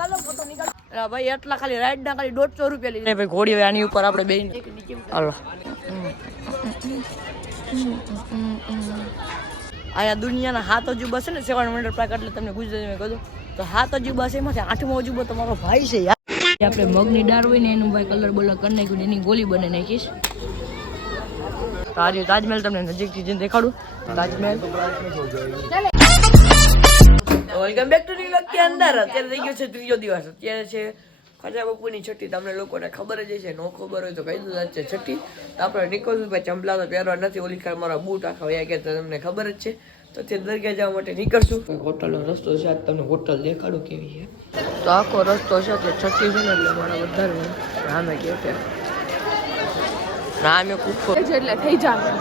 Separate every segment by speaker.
Speaker 1: ભાઈ એટલા ખાલી રાઈડ ના ખાલી દોઢસો રૂપિયા લીધી. ભાઈ ઘોડી હોય આની ઉપર આપણે બે હાલો. અહીંયા દુનિયાના હાથ અજુબા છે ને સેવન મંડળ પાક એટલે તમને ગુજરાતીમાં કહું તો હાથ અજુબા છે એમાંથી આઠમો અજુબો તમારો ભાઈ છે યાર. આપણે મગની દાળ હોય ને એનું ભાઈ કલર બલર કરી નાખ્યું એની ગોલી બને નાખીશ. તો આજે તાજમહેલ તમને નજીકથી જઈને દેખાડું. તાજમહેલ. વેલકમ બેક ટુ ની અંદર અત્યારે થઈ ગયો છે ત્રીજો દિવસ. અત્યારે છે ખજા બપુની છઠ્ઠી તમને લોકોને ખબર જ છે નો ખબર હોય તો કહી દઉં છે છઠ્ઠી. તો આપણે નીકળશું ભાઈ ચંપલા તો પહેરવા નથી ઓલી કાર મારા બૂટ આખા વયા કે તમને ખબર જ છે. તો તે દરગાહ જવા માટે નીકળશું. હોટલનો રસ્તો છે આજ તમને હોટલ દેખાડું કેવી છે. તો આખો રસ્તો છે તો છઠ્ઠી છે ને એટલે મારા વધારે રામે કે છે રામે કુફો
Speaker 2: એટલે થઈ જાય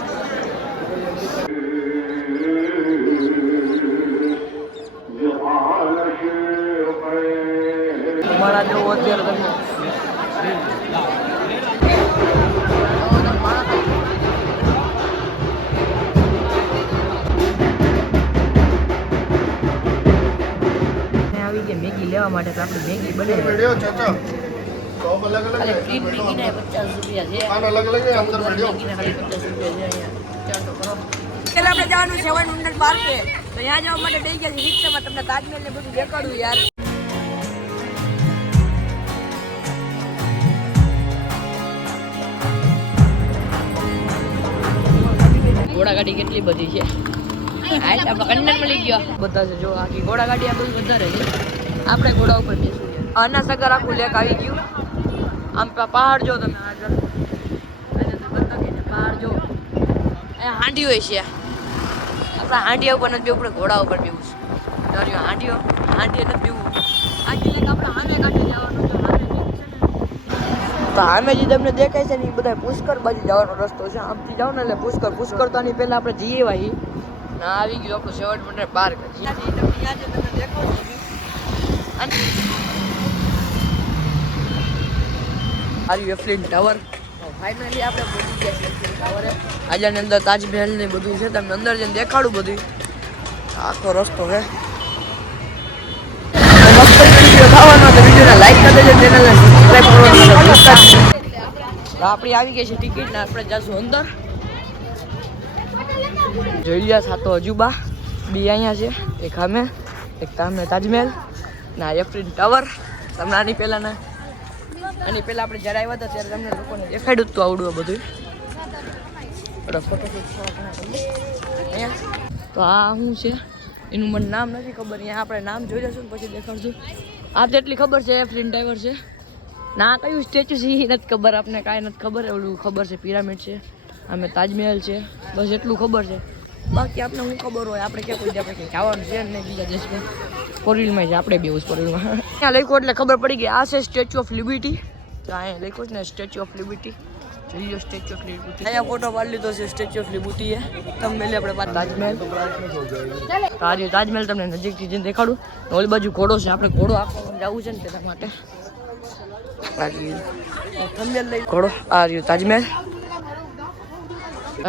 Speaker 1: ઘણા જેવો અત્યારે તમને મેગી તો આપણે આપણે જવાનું છે જવા માટે બે ગયા રિક્ષામાં તમને તાજમહેલ ને બધું દેખાડું યાર. ઘોડાગાડી કેટલી બધી છે? એટલે આપણે કંડન મળી ગયો. બધા છે આખી ઘોડાગાડી આ બધું વધારે છે. આપણે ઘોડા ઉપર જઈશું આના આખું લેક આવી ગયું. આમ પહાડ જો તમે આગળ. પહાડ જો. હાંડી હોય છે. આપણે હાંડિયા ઉપર નથી બેવું આપણે ઘોડા ઉપર બેવું છે. દરિયો હાંડીએ નથી બેવું આખી લેક આપણે હામે કાઢી જવાનું તો આમે જે તમને દેખાય છે ને એ બધા પુષ્કર બાજુ જવાનો રસ્તો છે. આમથી જાવ ને એટલે પુષ્કર પુષ્કર તો આની પહેલાં આપણે જઈએ ભાઈ. ના આવી ગયું આપણું સેવન મિનિટ બાર આર્યુ એફ્લિન ટાવર ફાઇનલી આપણે પહોંચી ગયા એફ્લિન ટાવરે આજાની અંદર તાજમહેલ ને બધું છે. તમને અંદર જઈને દેખાડું બધું. આખો રસ્તો છે મસ્ત વીડિયો થવાનો તો વિડીયોને લાઈક કરી આપણી આવી ગઈ છે ટિકિટ ને આપણે જશું અંદર. જોઈ લ્યા, સાતો અજુબા. બી અહીંયા છે, એક અમે, એક સામે તાજમહેલ ના એફ્રિન ટાવર તમને આની પહેલાં આની પહેલાં આપણે જ્યારે આવ્યા હતા ત્યારે તમને લોકોને દેખાડ્યું હતું આવડું બધું. ફોટોશૂટ અહીંયા. તો આ શું છે એનું મને નામ નથી ખબર, અહીંયા આપણે નામ જોઈ લઈશું પછી દેખાડશું. આપ જેટલી ખબર છે એફ્રિન ડ્રાઈવર છે. ના, કયું સ્ટેચ્યુ છે એ નથી ખબર, આપને કાંઈ નથી ખબર એવડું ખબર છે, પિરામિડ છે અમે તાજમહેલ છે, બસ એટલું ખબર છે. બાકી આપણે શું ખબર હોય, આપણે ક્યાં કોઈ આપણે ક્યાંક આવવાનું છે ને બીજા દેશમાં કોરિલમાં છે, આપણે બેવું કોરિલમાં ત્યાં લખ્યું એટલે ખબર પડી ગઈ, આ છે સ્ટેચ્યુ ઓફ લિબર્ટી તો અહીંયા લખ્યું છે ને સ્ટેચ્યુ ઓફ લિબર્ટી જોઈએ સ્ટેચ્યુ ઓફ લિબર્ટી અહીંયા ફોટો પાડી લીધો છે સ્ટેચ્યુ ઓફ લિબર્ટી તમે મેલે આપણે પાછા તાજમહેલ. તો આજે તાજમહેલ તમને નજીકથી જઈને દેખાડું. ઓલી બાજુ ઘોડો છે આપણે ઘોડો આપવા જવું છે ને તેના માટે. ઘોડો આ રહ્યું તાજમહેલ.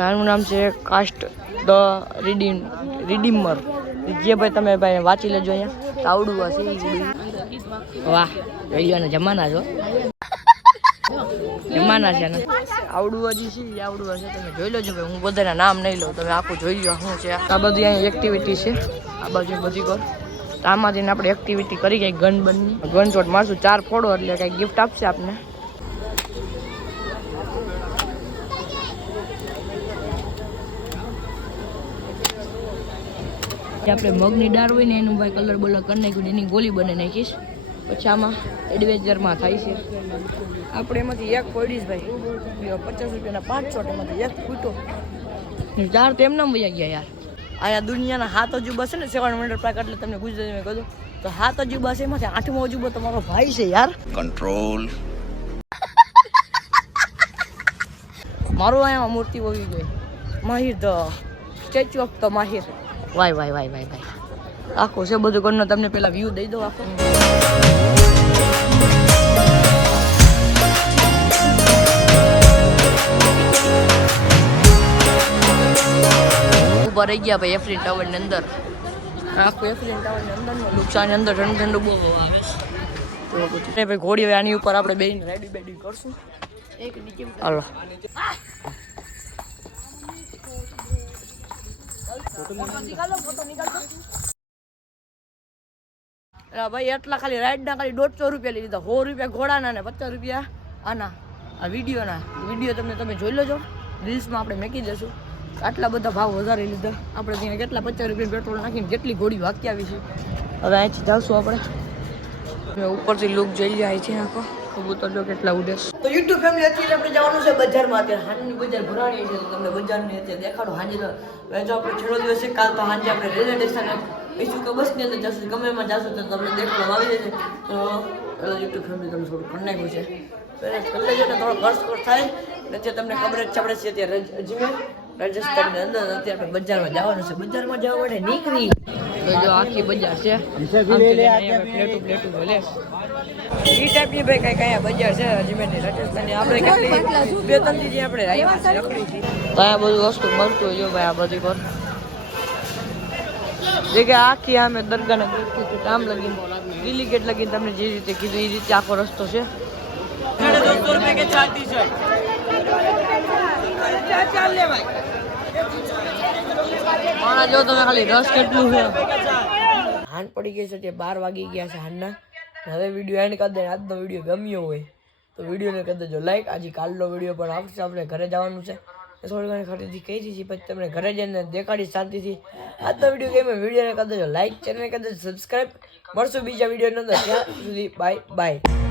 Speaker 1: આનું નામ છે કાસ્ટ ધ રીડીમ રીડીમર. જે ભાઈ તમે ભાઈ વાંચી લેજો અહીંયા. તાવડું હશે વાહ રેડિયોના જમાના છો જમાના છે ને આવડું હજી છે એ આવડું હશે. તમે જોઈ લેજો ભાઈ, હું બધાના નામ નહીં લઉં. તમે આખું જોઈ લો શું છે. આ બધી અહીંયા એક્ટિવિટી છે. આ બાજુ બધી કર તો આમાંથી આપણે એક્ટિવિટી કરી કંઈક ગન બનની ગન શોટ મારશું, ચાર ફોડો એટલે કંઈક ગિફ્ટ આપશે આપને. આપણે મગની દાળ હોય ને, એનું ભાઈ કલર બલર કરી નાખ્યું એની ગોલી બને નાખીશ. પછી આમાં એડવેન્ચરમાં થાય છે. આપણે એમાંથી એક પડીશ ભાઈ. પચાસ રૂપિયાના પાંચસો છોટ એમાંથી એક ફૂટો ચાર તો એમને વૈયા ગયા યાર. અહીંયા દુનિયાના હાથ અજુબા છે ને સેવન હંડ્રેડ પાક એટલે તમને ગુજરાતીમાં કહું તો હાથ અજુબા છે એમાંથી આઠમો અજુબો તમારો ભાઈ છે યાર.
Speaker 3: કંટ્રોલ
Speaker 1: મારો અહીંયા મૂર્તિ હોવી ગઈ Mahir the statue of the Mahir why why why why why. આખો છે બધું ઘરનો તમને પેલા વ્યૂ દઈ દો આખો. ઊભા રહી ગયા ભાઈ એફ્રિન ટાવરની અંદર. આખું એફ્રિન ટાવરની અંદરનું નુકસાન અંદર ઠંડુ ઠંડુ બહુ આવે છે. ભાઈ ઘોડી આની ઉપર આપણે બેહીને રેડી બેડી કરશું. હાલો. અલા ભાઈ, એટલા ખાલી રાઈડના ખાલી દોઢસો રૂપિયા લઈ લીધા. સો રૂપિયા ઘોડાના ને પચાસ રૂપિયા આના. આ વિડીયોના. વીડિયો તમને તમે જોઈ લેજો. રીલ્સમાં આપણે મેકી દેશું. આટલા બધા ભાવ વધારી લીધા. આપણે ત્યાં કેટલા પચાસ રૂપિયા પેટ્રોલ નાખીને કેટલી ઘોડી વાકી આવી છે. હવે અહીંથી જાવશું આપણે. ઉપરથી લુક જોઈ જાય છે આખો. કબૂતર કેટલા ઉડે યુટ્યુબ ફેમિલી જવાનું છે બજારમાં. બજાર ભરાણી બજારની અત્યારે દેખાડો. હાંજે જો છેલ્લો દિવસ કાલ તો હાંજે આપણે રેલવે સ્ટેશન પૈસું તો બસની અંદર જશો, ગમે એમાં જશો તો તમને દેખાડો, આવી જશે તો યુટ્યુબ ફેમિલી તમને થોડું પણ નાખ્યું છે. પહેલાં કરી લેજો ને થોડો ખર્ચ ખર્ચ થાય. ને જે તમને ખબર જ છે, આપણે છીએ અત્યારે અજમેર રાજસ્થાનની અંદર અત્યારે બજારમાં જવાનું છે. બજારમાં જવા માટે નીકળી. તો જો આખી બજાર છે. પ્લેટું પ્લેટું ભલે. ઈ ટાઈપની ભાઈ કઈ કયા બજાર છે અજમેરની રાજસ્થાનની આપણે કેટલી બે ત્રણ આપણે છે અહીંયા બધું વસ્તુ મળતું હોય જો ભાઈ આ બધી પર. જે કે આખી અમે દરગાહના ગેટથી આમ લગીને દિલ્હી ગેટ લગીને તમને જે રીતે કીધું એ રીતે આખો રસ્તો છે. જો તમે ખાલી રસ કેટલું છે. હાન પડી ગઈ છે જે બાર વાગી ગયા છે હાનના હવે વીડિયો એન્ડ કરી દે આજનો વીડિયો ગમ્યો હોય તો વિડીયોને કરી દેજો. લાઈક આજે કાલનો વીડિયો પણ આવશે. આપણે ઘરે જવાનું છે. થોડી ઘણી ખરીદી કરી દીધી, પછી તમને ઘરે જઈને દેખાડી શાંતિથી આજનો વીડિયો ગેમ વિડીયોને કરી દેજો લાઈક ચેનલને કરી દેજો સબસ્ક્રાઈબ મળશું બીજા વિડીયોની અંદર. ત્યાં સુધી બાય બાય